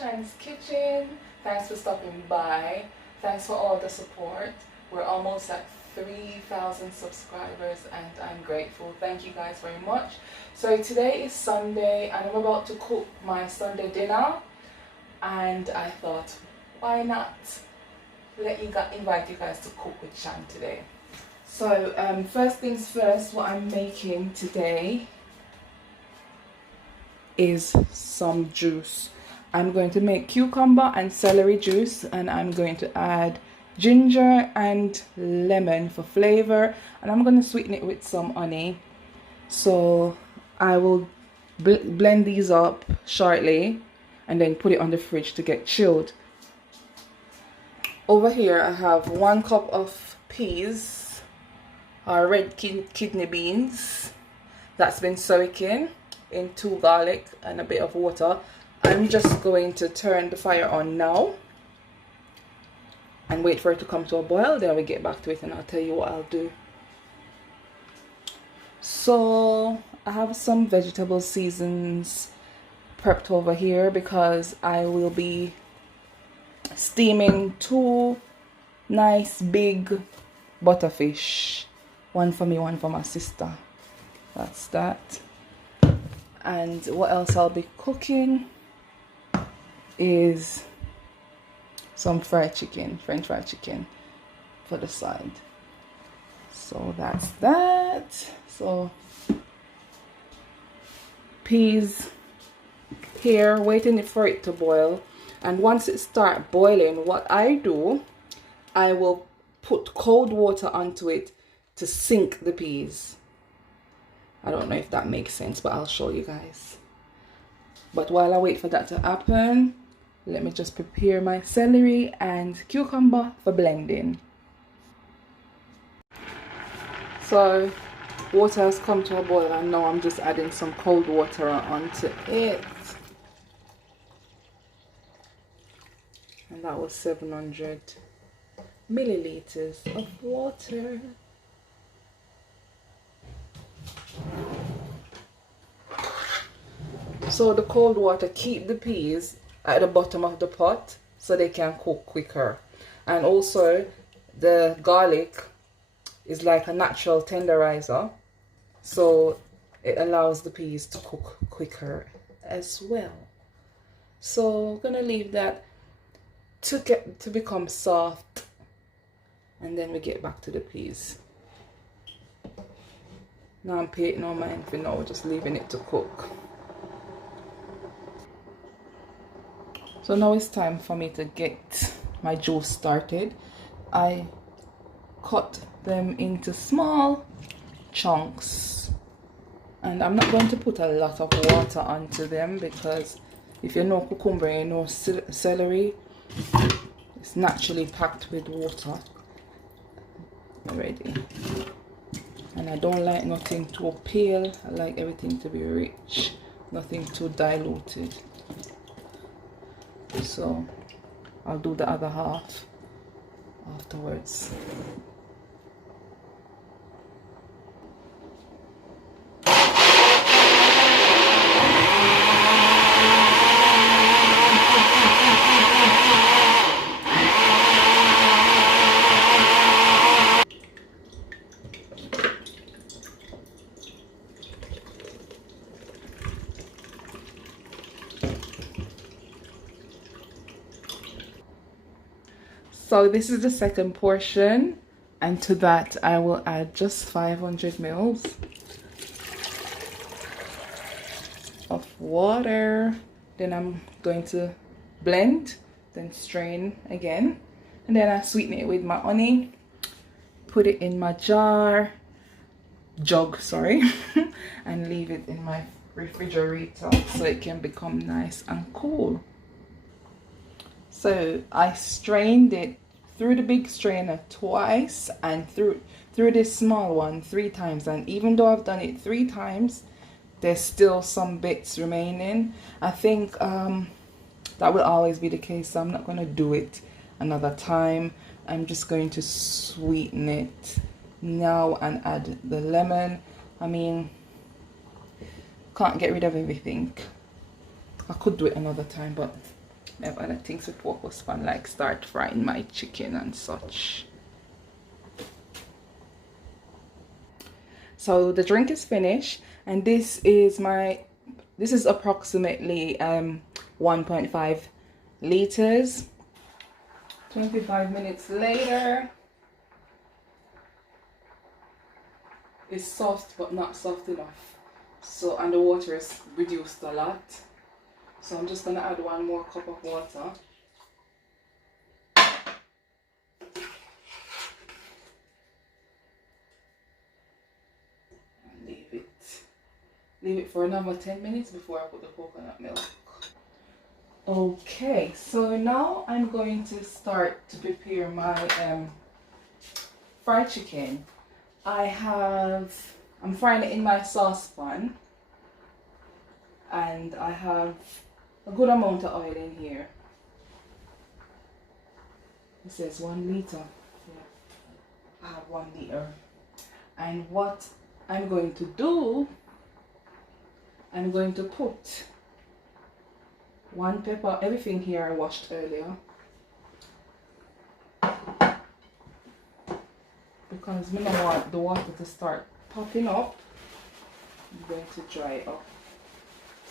SHAN's Kitchen. Thanks for stopping by. Thanks for all the support. We're almost at 3,000 subscribers and I'm grateful. Thank you guys very much. So today is Sunday and I'm about to cook my Sunday dinner, and I thought, why not invite you guys to cook with SHAN today. So first things first, what I'm making today is some juice. I'm going to make cucumber and celery juice, and I'm going to add ginger and lemon for flavor, and I'm going to sweeten it with some honey. So I will blend these up shortly and then put it on the fridge to get chilled. Over here I have 1 cup of peas or red kidney beans that's been soaking in 2 garlic and a bit of water. I'm just going to turn the fire on now and wait for it to come to a boil. Then we get back to it and I'll tell you what I'll do. So I have some vegetable seasons prepped over here because I will be steaming 2 nice big butterfish. One for me, one for my sister. That's that. And what else I'll be cooking is some fried chicken, French fried chicken for the side. So that's that. So peas here, waiting for it to boil. And once it starts boiling, what I do, I will put cold water onto it to sink the peas. I don't know if that makes sense, but I'll show you guys. But while I wait for that to happen, let me just prepare my celery and cucumber for blending. So water has come to a boil and now I'm just adding some cold water onto it. And that was 700 milliliters of water. So the cold water keep the peas at the bottom of the pot so they can cook quicker. And also the garlic is like a natural tenderizer, so it allows the peas to cook quicker as well. So I'm gonna leave that to become soft, and then we get back to the peas. Now I'm paying no mind for now, just leaving it to cook. So now it's time for me to get my juice started. I cut them into small chunks, and I'm not going to put a lot of water onto them because if you know cucumber, you know celery, it's naturally packed with water already. And I don't like nothing too pale. I like everything to be rich, nothing too diluted. So I'll do the other half afterwards. So this is the second portion, and to that I will add just 500 mils of water. Then I'm going to blend, then strain again, and then I sweeten it with my honey, put it in my jug, sorry, and leave it in my refrigerator so it can become nice and cool. So I strained it through the big strainer twice and through this small one 3 times, and even though I've done it 3 times, there's still some bits remaining. I think that will always be the case, so I'm not going to do it another time. I'm just going to sweeten it now and add the lemon. I mean, can't get rid of everything. I could do it another time, but I have other things to focus on, like start frying my chicken and such. So the drink is finished, and this is approximately 1.5 liters. 25 minutes later. It's soft but not soft enough. So, and the water is reduced a lot. So I'm just gonna add 1 more cup of water. And leave it for another 10 minutes before I put the coconut milk. Okay, so now I'm going to start to prepare my fried chicken. I'm frying it in my saucepan, and I have a good amount of oil in here. It says 1 liter. Yeah, I have 1 liter. And what I'm going to do, I'm going to put 1 pepper. Everything here I washed earlier, because we don't want the water to start popping up. I'm going to dry it up.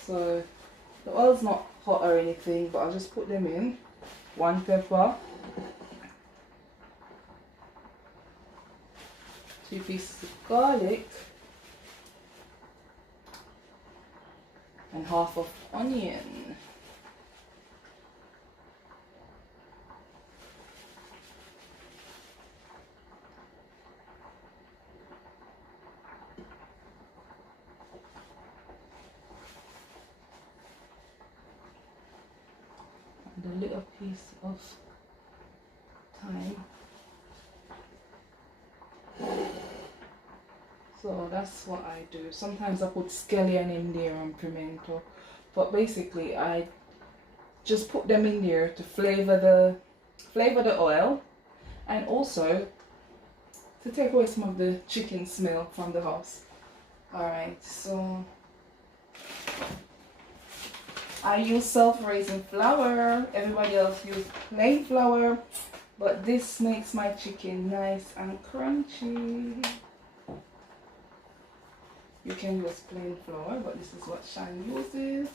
So the oil's not hot or anything, but I'll just put them in. 1 pepper, 2 pieces of garlic, and half of onion. And a little piece of thyme. So that's what I do. Sometimes I put scallion in there and pimento, but basically I just put them in there to flavor the oil, and also to take away some of the chicken smell from the house. Alright, so I use self-raising flour. Everybody else use plain flour, but this makes my chicken nice and crunchy. You can use plain flour, but this is what SHAN uses.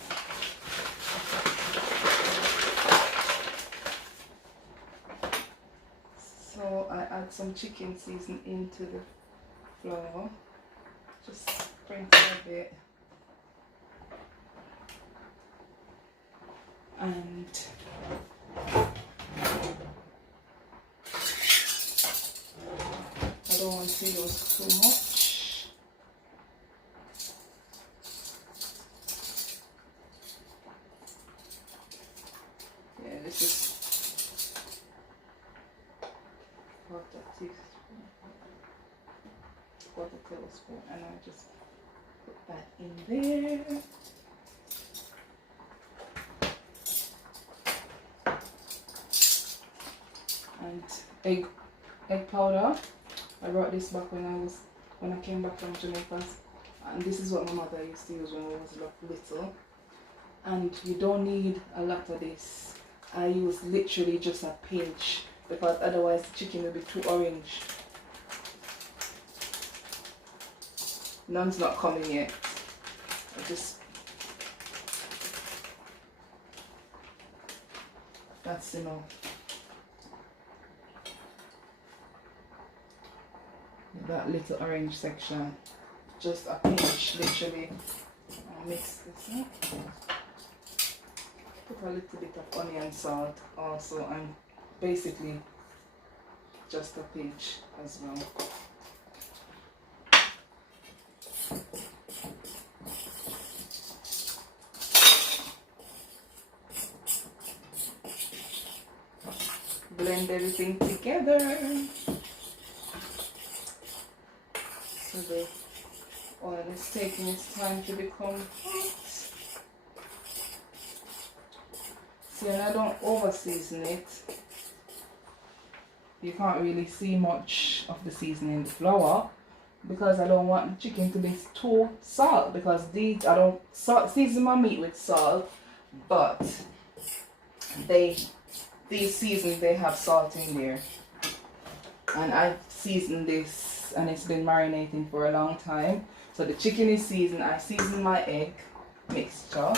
So I add some chicken seasoning into the flour. Just sprinkle a bit. And I don't want to use too much. Yeah, this is quarter tablespoon, and I just put that in there. And egg powder. I brought this back when I came back from Jamaica, and this is what my mother used to use when I was little. And you don't need a lot of this. I use literally just a pinch, because otherwise the chicken will be too orange. None's not coming yet. That's enough. That little orange section, just a pinch, literally. I'll mix this up. Put a little bit of onion salt also, and basically just a pinch as well. Blend everything together. So the oil is taking its time to become hot. See, and I don't over season it. You can't really see much of the seasoning in the flour, because I don't want the chicken to be too salt, because I don't season my meat with salt, but these seasonings, they have salt in there. And I've seasoned this and it's been marinating for a long time. So the chicken is seasoned. I seasoned my egg mixture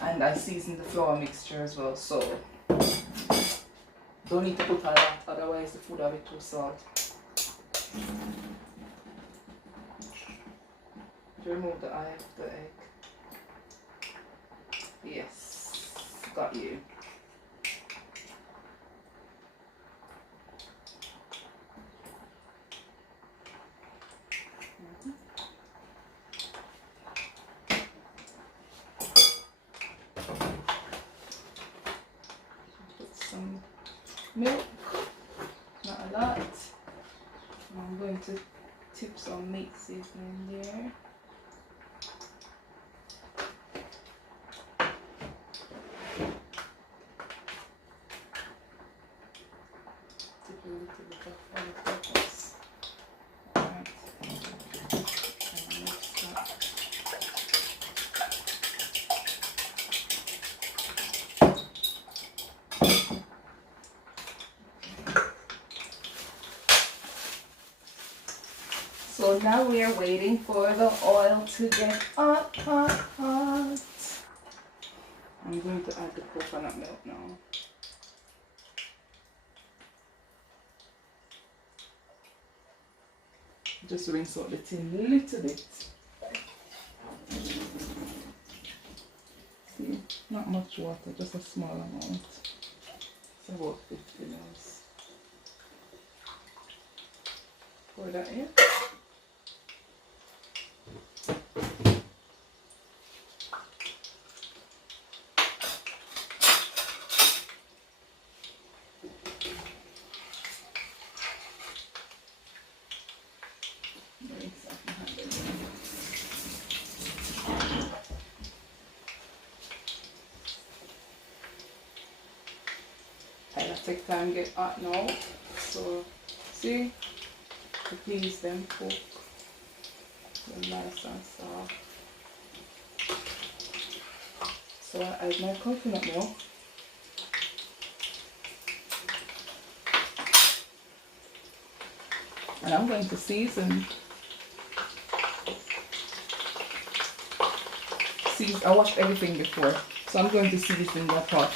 and I seasoned the flour mixture as well. So don't need to put a lot, otherwise the food will be too salt. Remove the eye of the egg. Yes, got you. Put some milk, not a lot. I'm going to tip some meat seasoning there. Tip a little bit of all-purpose. Alright. And mix that. So now we are waiting for the oil to get hot, hot, hot. I'm going to add the coconut milk now. Just rinse out the tin a little bit. See, not much water, just a small amount. It's about 50 mils. Pour that in. It'll take time to get hot now. So see, to please them cook. They're nice and soft. So I add my coconut milk. And I'm going to season. I washed everything before, so I'm going to season the pot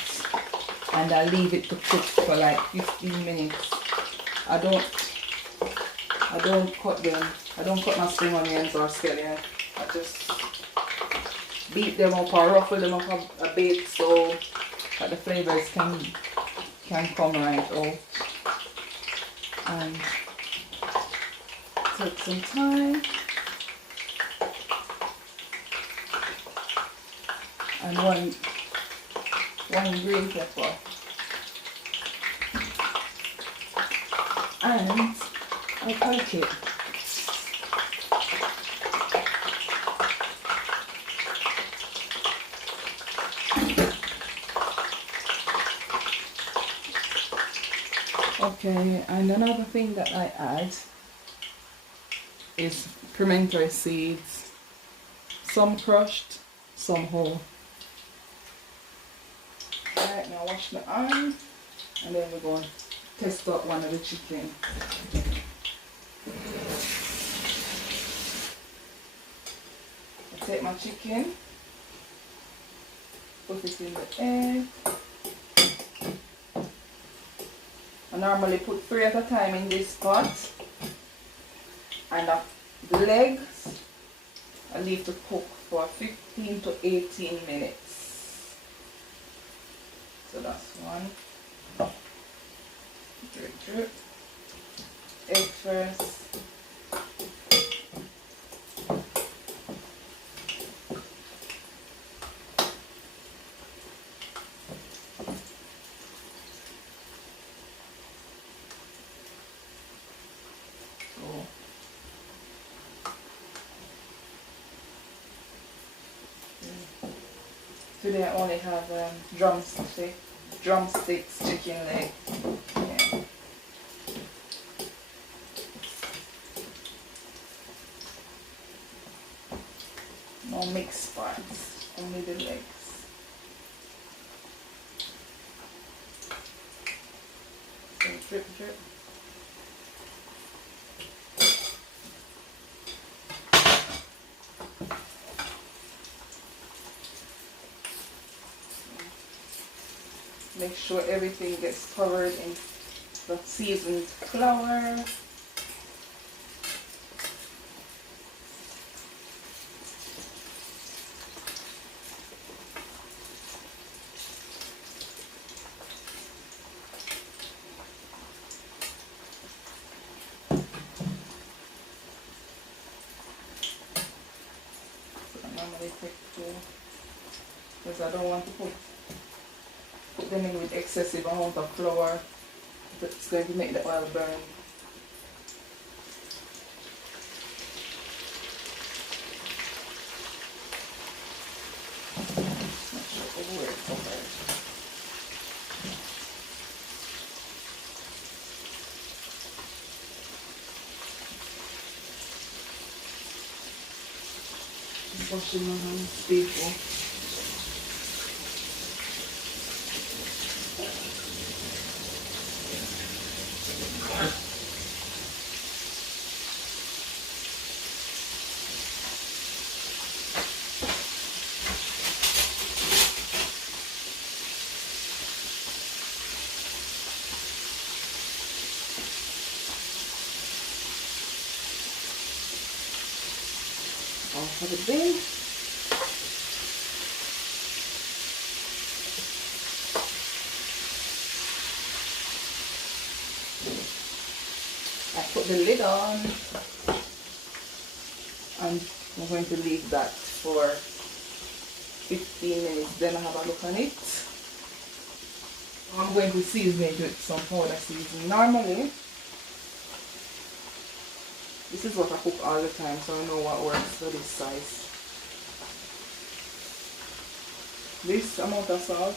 and I'll leave it to cook for like 15 minutes. I don't cut them. I don't cut my spring onions or scallion. I just beat them up or ruffle them up a bit so that the flavors can come right out. And take some time. And one green pepper. And I cook it. Okay, and another thing that I add is pimento seeds. Some crushed, some whole. Alright, now wash my arm and then we're going to test out one of the chicken. I take my chicken, put it in the egg. I normally put 3 at a time in this pot, and the legs I leave to cook for 15 to 18 minutes. So that's one. Drip. Egg first. Today I only have drumsticks chicken leg. Yeah. No mixed parts, only the legs. it. Make sure everything gets covered in the seasoned flour. Normally take two, because I don't want to put them in with excessive amount of flour. It's going to make the oil burn. Not sure where it's covered. Just washing my hands before. Off of the bin. I put the lid on and I'm going to leave that for 15 minutes, then I have a look on it. I'm going to season it with some powder seasoning. Normally, this is what I cook all the time, so I know what works for this size. This amount of salt.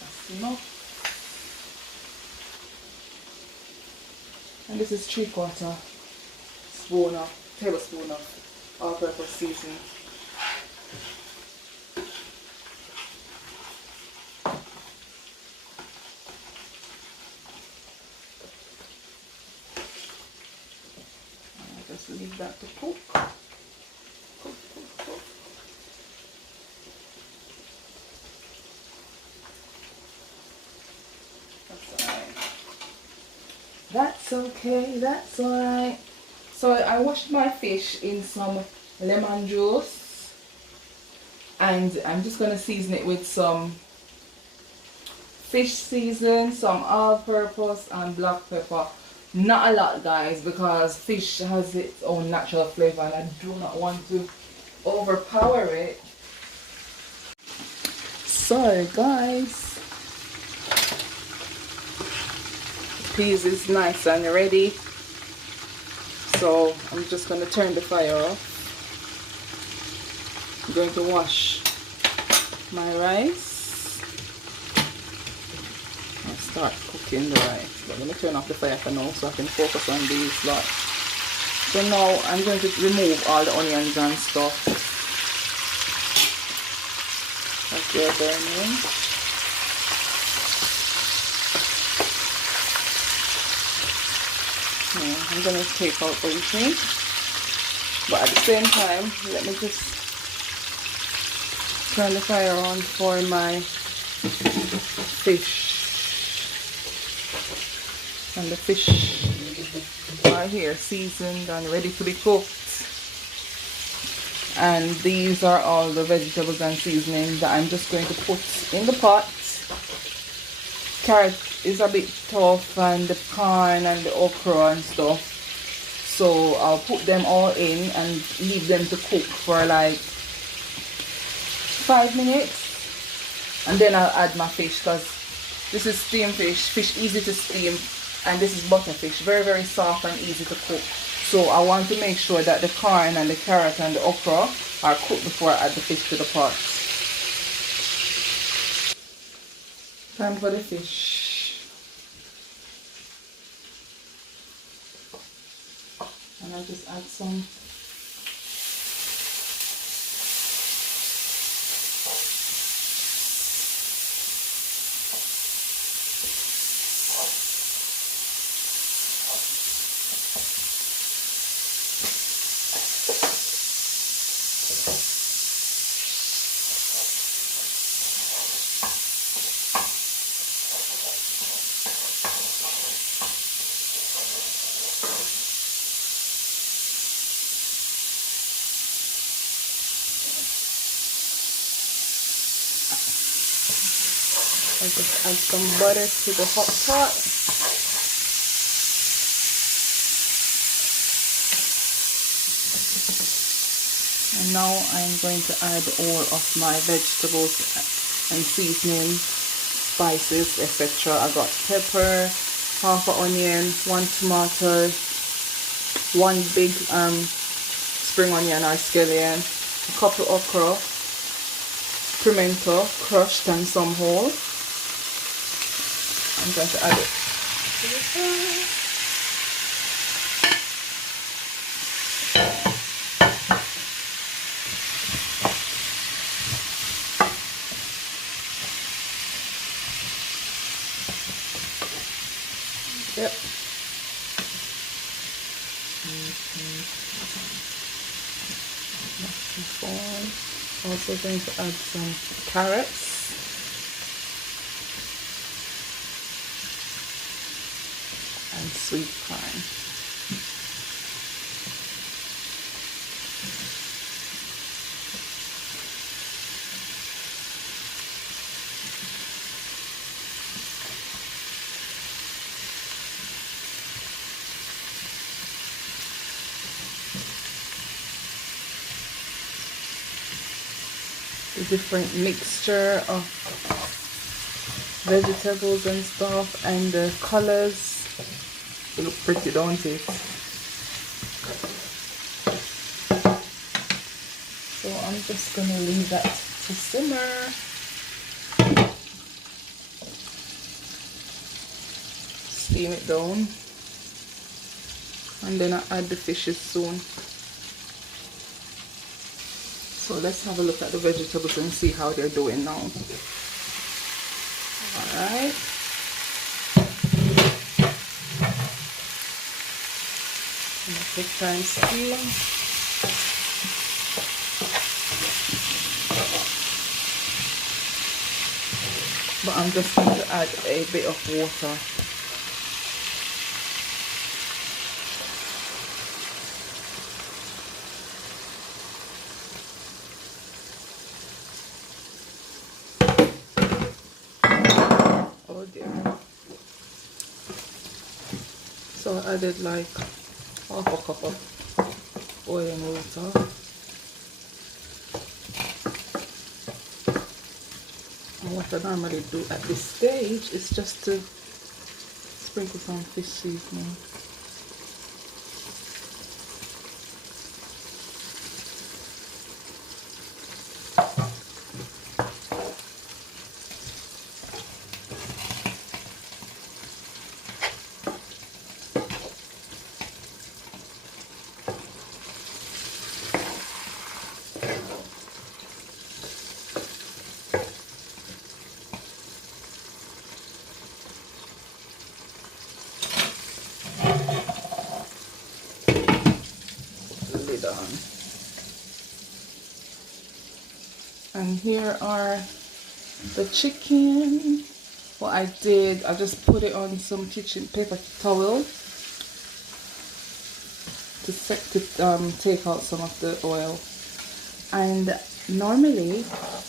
That's enough. And this is 3/4 tablespoon of all-purpose seasoning. Just leave that to cook. Cook. That's alright. That's okay, that's alright. So I washed my fish in some lemon juice and I'm just going to season it with some fish season, some all-purpose and black pepper. Not a lot, guys, because fish has its own natural flavor and I do not want to overpower it. So guys, peas is nice and ready, so I'm just going to turn the fire off. I'm going to wash my rice and start cooking the rice. But let me turn off the fire for now so I can focus on these lot. So now I'm going to remove all the onions and stuff as they're burning. I'm going to take out everything, but at the same time let me just turn the fire on for my fish. And the fish are here seasoned and ready to be cooked. And these are all the vegetables and seasoning that I'm just going to put in the pot. Carrot is a bit tough, and the corn and the okra and stuff, so I'll put them all in and leave them to cook for like 5 minutes, and then I'll add my fish, because this is steamed fish easy to steam, and this is butterfish, very soft and easy to cook. So I want to make sure that the corn and the carrot and the okra are cooked before I add the fish to the pot. Time for the fish. And I'll just add some I just add some butter to the hot pot. And now I'm going to add all of my vegetables and seasonings, spices, etc. I got pepper, half an onion, 1 tomato, 1 big spring onion or scallion, a couple okra, pimento crushed and some whole. I'm going to add it to the pan. Yep. Also going to add some carrots. And sweet corn. The different mixture of vegetables and stuff, and the colors. They look pretty, don't it? So I'm just going to leave that to simmer. Steam it down. And then I add the fishes soon. So let's have a look at the vegetables and see how they're doing now. Alright. Take time steam. But I'm just going to add a bit of water. Oh dear. So I added like half a cup of oil and water. And what I normally do at this stage is just to sprinkle some fish seasoning. Lid on. And here are the chicken. What I did, I just put it on some kitchen paper towel to take out some of the oil. And normally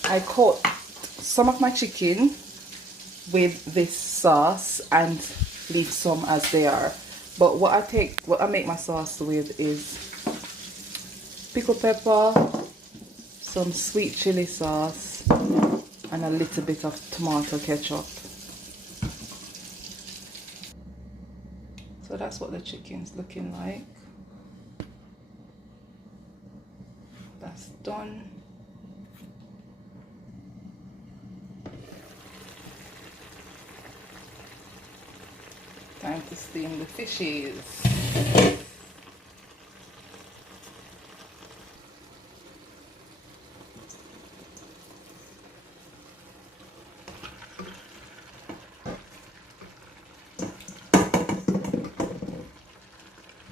I coat some of my chicken with this sauce and leave some as they are. But what I make my sauce with is pickled pepper, some sweet chili sauce, and a little bit of tomato ketchup. So that's what the chicken's looking like. That's done. Time to steam the fishes.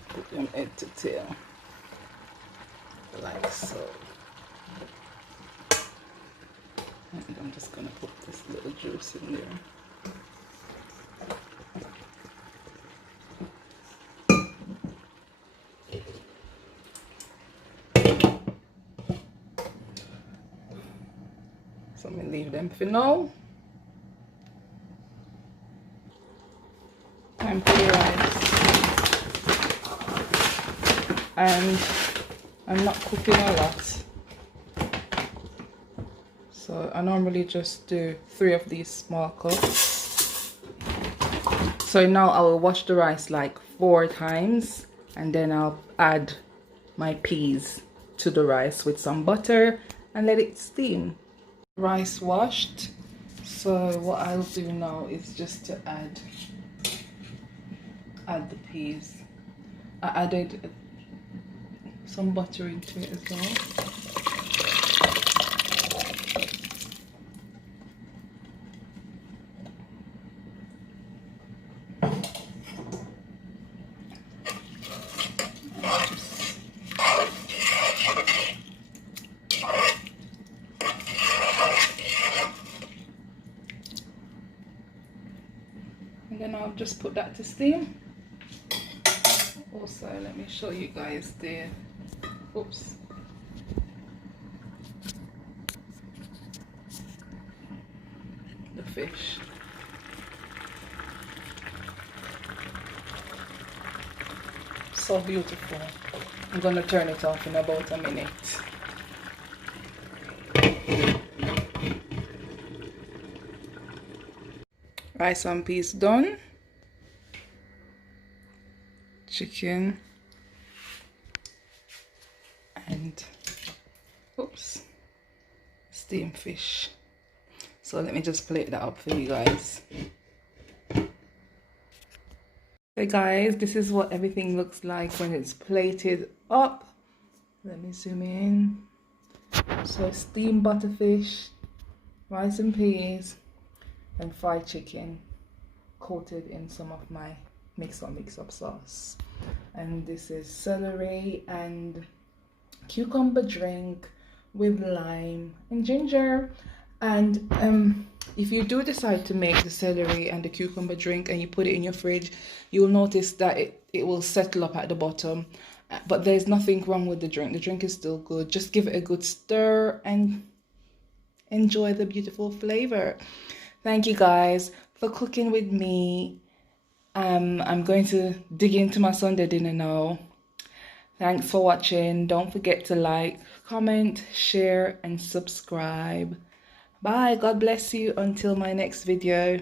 Put them head to tail, like so. And I'm just gonna put this little juice in there. So I'm gonna leave them for now. time for the rice. And I'm not cooking a lot, so I normally just do 3 of these small cups. So now I will wash the rice like 4 times, and then I'll add my peas to the rice with some butter and let it steam. Rice washed, so what I'll do now is just to add the peas. I added some butter into it as well. And then I'll just put that to steam. Also, let me show you guys the fish. So beautiful. I'm gonna turn it off in about a minute. Rice and peas done. Chicken and steamed fish. So let me just plate that up for you guys. So guys, this is what everything looks like when it's plated up. Let me zoom in. So steamed butterfish, rice and peas, and fried chicken coated in some of my mix up sauce. And this is celery and cucumber drink with lime and ginger. And if you do decide to make the celery and the cucumber drink and you put it in your fridge, you'll notice that it will settle up at the bottom. But there's nothing wrong with the drink. The drink is still good. Just give it a good stir and enjoy the beautiful flavor. Thank you guys for cooking with me. I'm going to dig into my Sunday dinner now. Thanks for watching. Don't forget to like, comment, share, and subscribe. Bye. God bless you until my next video.